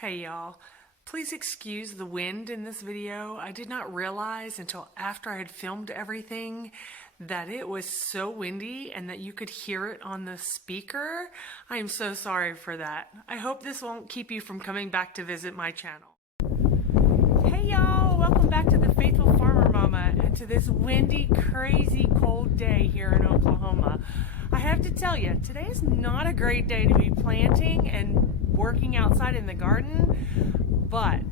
Hey y'all, please excuse the wind in this video. I did not realize until after I had filmed everything that it was so windy and that you could hear it on the speaker. I am so sorry for that. I hope this won't keep you from coming back to visit my channel. Hey y'all, welcome back to the Faithful Farmer Momma and to this windy, crazy, cold day here in Oklahoma. I have to tell you, today is not a great day to be planting and working outside in the garden, but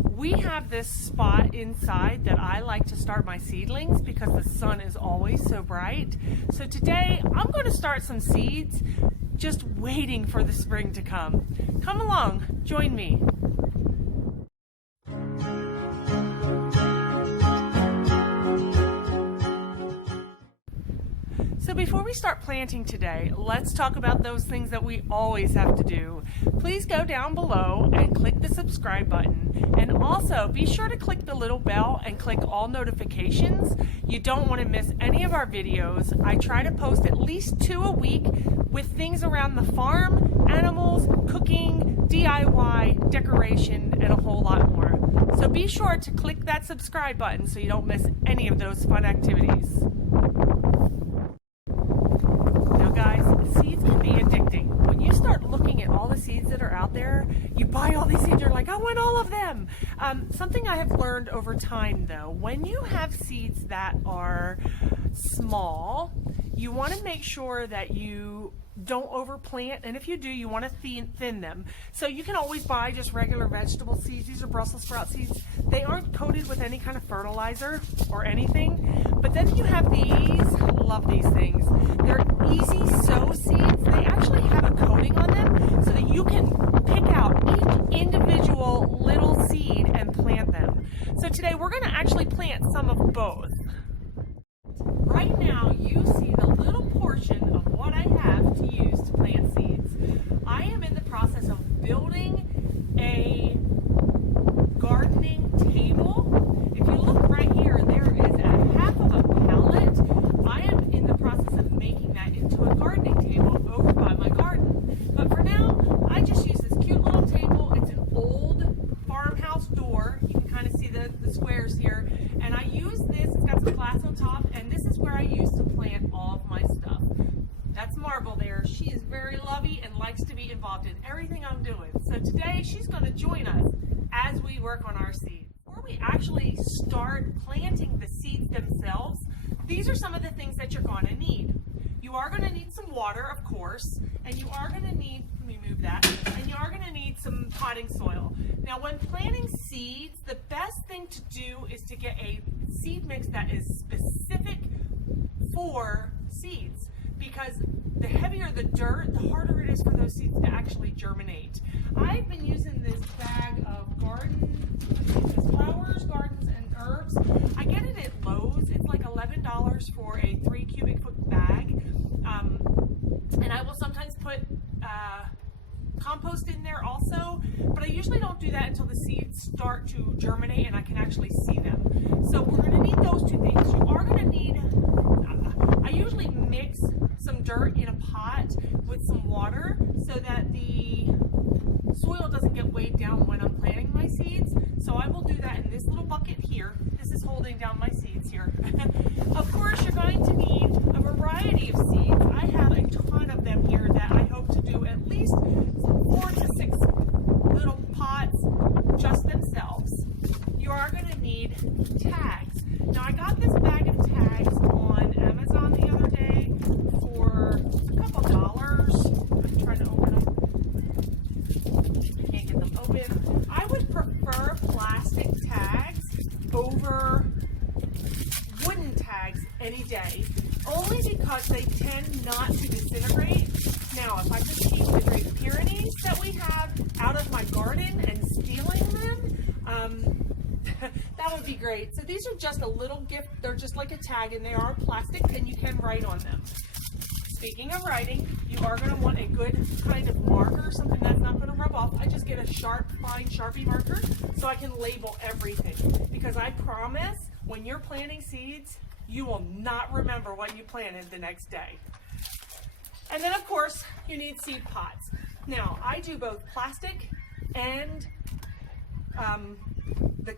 we have this spot inside that I like to start my seedlings because the sun is always so bright. So today I'm going to start some seeds, just waiting for the spring to come. Come along, join me. So before we start planting today, let's talk about those things that we always have to do. Please go down below and click the subscribe button, and also be sure to click the little bell and click all notifications. You don't want to miss any of our videos. I try to post at least 2 a week with things around the farm, animals, cooking, DIY, decoration, and a whole lot more. So be sure to click that subscribe button so you don't miss any of those fun activities. Guys, seeds can be addicting. When you start looking at all the seeds that are out there, you buy all these seeds, you're like, I want all of them. Something I have learned over time though, when you have seeds that are small, you want to make sure that you don't overplant, and if you do, you want to thin them. So you can always buy just regular vegetable seeds. These are Brussels sprout seeds. They aren't coated with any kind of fertilizer or anything. But then you have these, love these things. They're easy sow seeds. They actually have a coating on them so that you can pick out each individual little seed and plant them. So today we're going to actually plant some of both. Right now you see the little portion of what I have to use to plant seeds. I am in the process of building a gardening table. If you look right here, there is a half of a pallet. I am in the process of making that into a gardening table over by my garden. But for now, I just use this cute little table. It's an old farmhouse door. You can kind of see the squares here. And I use this, it's got some glass on top, and this is where I use to plant all of my stuff. That's Marble there. She is very lovey and likes to be involved in everything I'm doing. So today she's going to join us as we work on our seeds. Before we actually start planting the seeds themselves, these are some of the things that you're going to need. You are going to need some water, of course, and you are going to need, let me move that, and you are going to need some potting soil. Now when planting seeds, the best thing to do is to get a seed mix that is specific for seeds, because the heavier the dirt, the harder it is for those seeds to actually germinate. I've been using this bag of flowers, gardens, and herbs. I get it at Lowe's. It's like $11 for a 3 cubic foot bag. And I will sometimes put compost in there also, but I usually don't do that until the seeds start to germinate and I can actually see them. So we're going to need those 2 things. You are going to need, I usually mix some dirt in a pot with some water so that the soil doesn't get weighed down when I'm planting my seeds. So I will do that in this little bucket here. This is holding down my seeds here. Of course, you're going to need a variety of seeds. I have a ton of them here that I hope to do at least 4 to 6 little pots just themselves. You are going to need tags. Now I got this bag of tags on Amazon the other day for a couple dollars. I'm trying to open them. I can't get them open. I would prefer plastic tags over wooden tags any day, only because they tend not to disintegrate. Now, if I could keep the Great Pyrenees that we have out of my garden and stealing them, that would be great. So these are just a little gift. They're just like a tag, and they are plastic, and you can write on them. Speaking of writing, you are going to want a good kind of marker, something that's not going to rub off. I just get a sharp, fine Sharpie marker so I can label everything. Because I promise, when you're planting seeds, you will not remember what you planted the next day. And then, of course, you need seed pots. Now, I do both plastic and the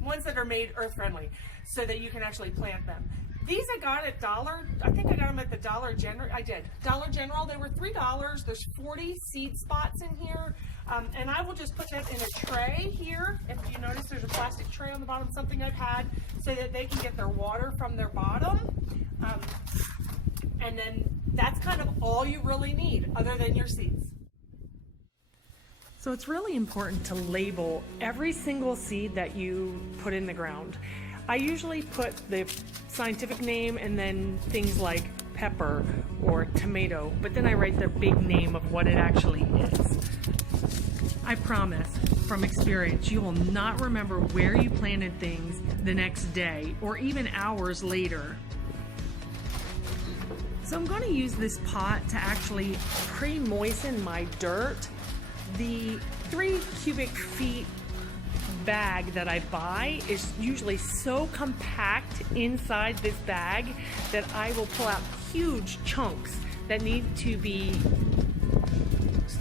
ones that are made earth friendly, so that you can actually plant them. These I got at I think I got them at the Dollar General. I did. Dollar General, they were $3. There's 40 seed spots in here. And I will just put that in a tray here. If you notice, there's a plastic tray on the bottom, something I've had, so that they can get their water from their bottom. And then that's kind of all you really need, other than your seeds. So it's really important to label every single seed that you put in the ground. I usually put the scientific name and then things like pepper or tomato, but then I write the big name of what it actually is. I promise, from experience, you will not remember where you planted things the next day or even hours later. So I'm going to use this pot to actually pre-moisten my dirt. The 3 cubic feet bag that I buy is usually so compact inside this bag that I will pull out huge chunks that need to be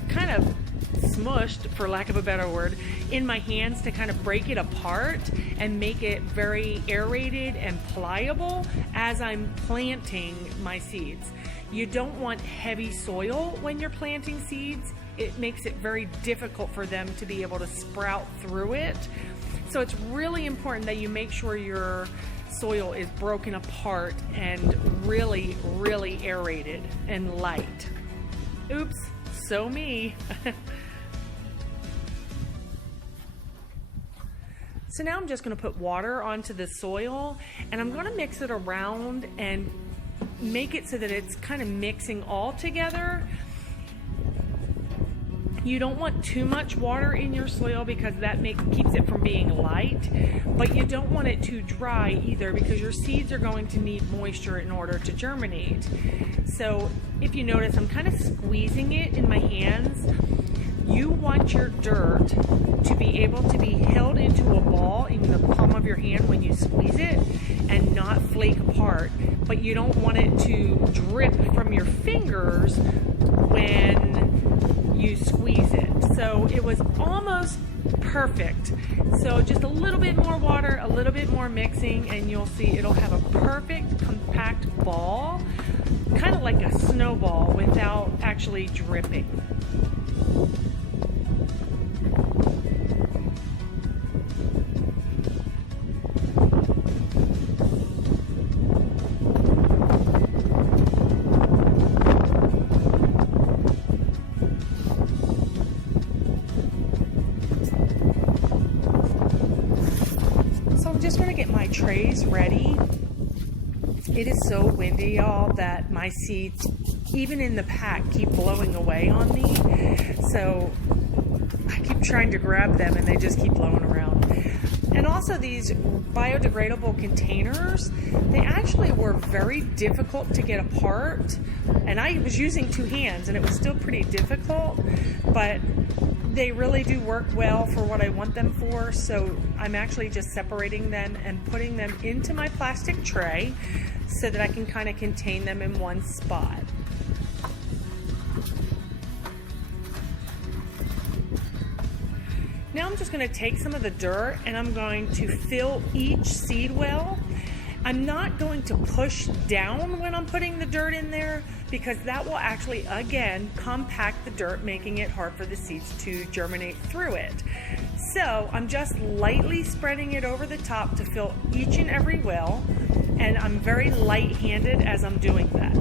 kind of smushed, for lack of a better word, in my hands to kind of break it apart and make it very aerated and pliable as I'm planting my seeds. You don't want heavy soil when you're planting seeds. It makes it very difficult for them to be able to sprout through it. So it's really important that you make sure your soil is broken apart and really, really aerated and light. Oops, so me. So now I'm just going to put water onto the soil, and I'm going to mix it around and make it so that it's kind of mixing all together. You don't want too much water in your soil because that keeps it from being light, but you don't want it too dry either because your seeds are going to need moisture in order to germinate. So if you notice, I'm kind of squeezing it in my hands. You want your dirt to be able to be held into a ball in the palm of your hand when you squeeze it and not flake apart, but you don't want it to drip from your fingers when you squeeze it. So it was almost perfect. So just a little bit more water, a little bit more mixing, and you'll see it'll have a perfect compact ball, kind of like a snowball without actually dripping. Just going to get my trays ready. It is so windy, y'all, that my seeds, even in the pack, keep blowing away on me. So I keep trying to grab them and they just keep blowing around. And also these biodegradable containers, they actually were very difficult to get apart. And I was using 2 hands and it was still pretty difficult, but they really do work well for what I want them for. So I'm actually just separating them and putting them into my plastic tray so that I can kind of contain them in one spot. Now I'm just going to take some of the dirt and I'm going to fill each seed well. I'm not going to push down when I'm putting the dirt in there because that will actually, again, compact the dirt, making it hard for the seeds to germinate through it. So I'm just lightly spreading it over the top to fill each and every well, and I'm very light-handed as I'm doing that.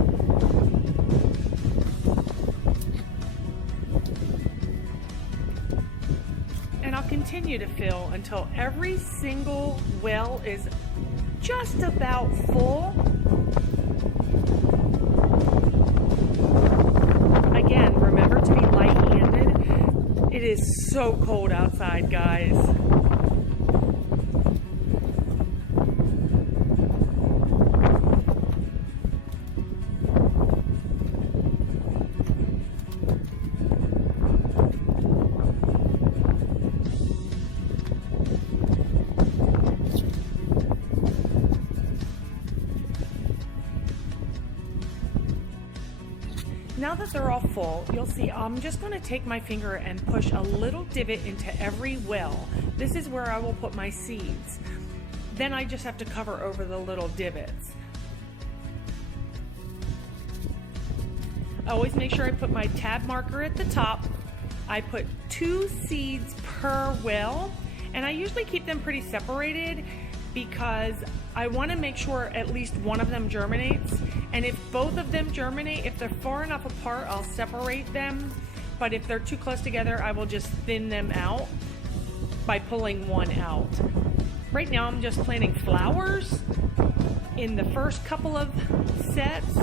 And I'll continue to fill until every single well is just about full. Again, remember to be light-handed. It is so cold outside, guys. Now that they're all full, you'll see I'm just going to take my finger and push a little divot into every well. This is where I will put my seeds. Then I just have to cover over the little divots. Always make sure I put my tab marker at the top. I put 2 seeds per well, and I usually keep them pretty separated because I want to make sure at least one of them germinates. And if both of them germinate, if they're far enough apart, I'll separate them. But if they're too close together, I will just thin them out by pulling one out. Right now I'm just planting flowers in the first couple of sets.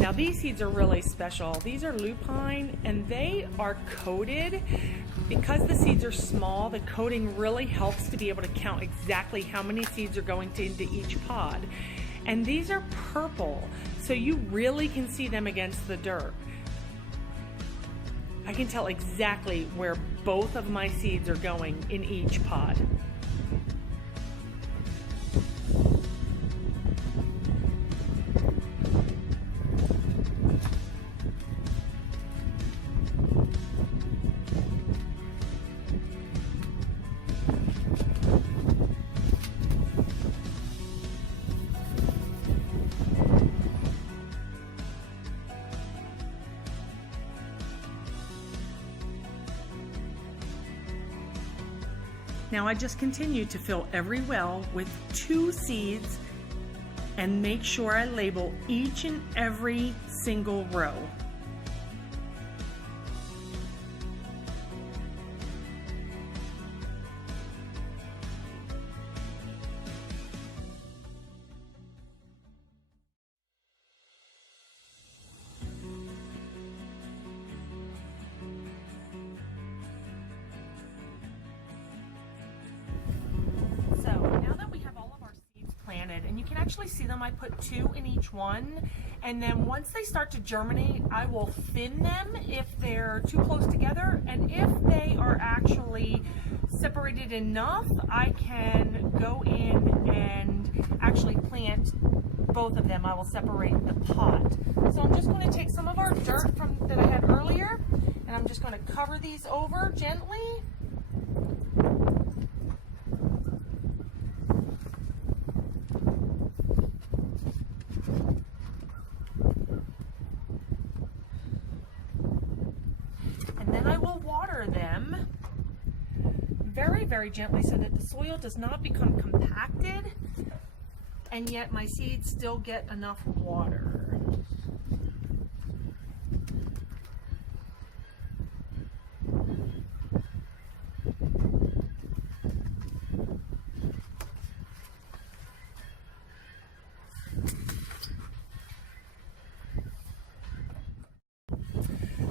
Now these seeds are really special. These are lupine and they are coated. Because the seeds are small, the coating really helps to be able to count exactly how many seeds are going into each pod. And these are purple, so you really can see them against the dirt. I can tell exactly where both of my seeds are going in each pod. Now I just continue to fill every well with 2 seeds and make sure I label each and every single row. And you can actually see them. I put 2 in each one, and then once they start to germinate, I will thin them if they're too close together, and if they are actually separated enough, I can go in and actually plant both of them. I will separate the pot. So I'm just going to take some of our dirt that I had earlier, and I'm just going to cover these over gently. Them very, very gently so that the soil does not become compacted and yet my seeds still get enough water.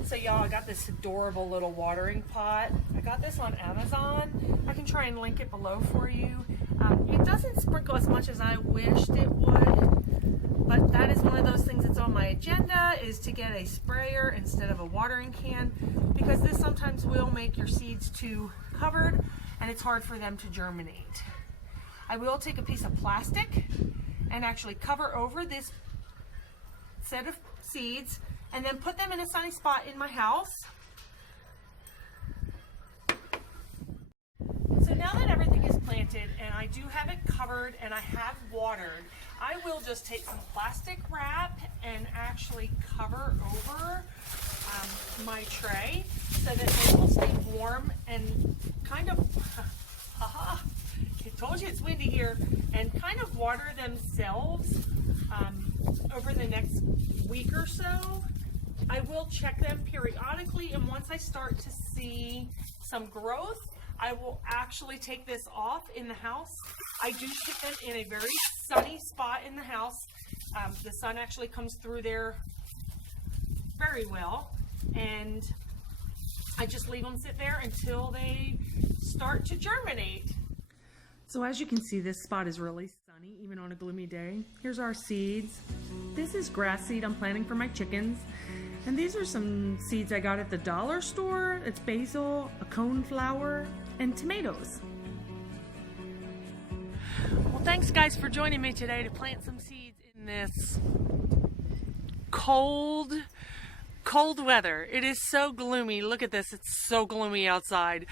So y'all, I got this adorable little watering pot. I got this on Amazon. I can try and link it below for you. It doesn't sprinkle as much as I wished it would, but that is one of those things that's on my agenda, is to get a sprayer instead of a watering can, because this sometimes will make your seeds too covered and it's hard for them to germinate. I will take a piece of plastic and actually cover over this set of seeds and then put them in a sunny spot in my house. So now that everything is planted and I do have it covered and I have watered, I will just take some plastic wrap and actually cover over my tray so that they will stay warm and kind of, I told you it's windy here, and kind of water themselves over the next week or so. I will check them periodically, and once I start to see some growth, I will actually take this off in the house. I do put them in a very sunny spot in the house. The sun actually comes through there very well, and I just leave them sit there until they start to germinate. So as you can see, this spot is really sunny, even on a gloomy day. Here's our seeds. This is grass seed I'm planting for my chickens. And these are some seeds I got at the dollar store. It's basil, a coneflower, and tomatoes. Well, thanks guys for joining me today to plant some seeds in this cold weather. It is so gloomy. Look at this. It's so gloomy outside.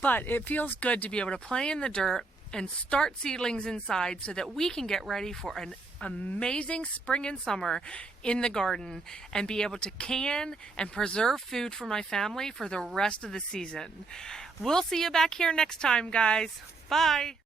But it feels good to be able to play in the dirt and start seedlings inside so that we can get ready for an amazing spring and summer in the garden and be able to can and preserve food for my family for the rest of the season. We'll see you back here next time, guys. Bye.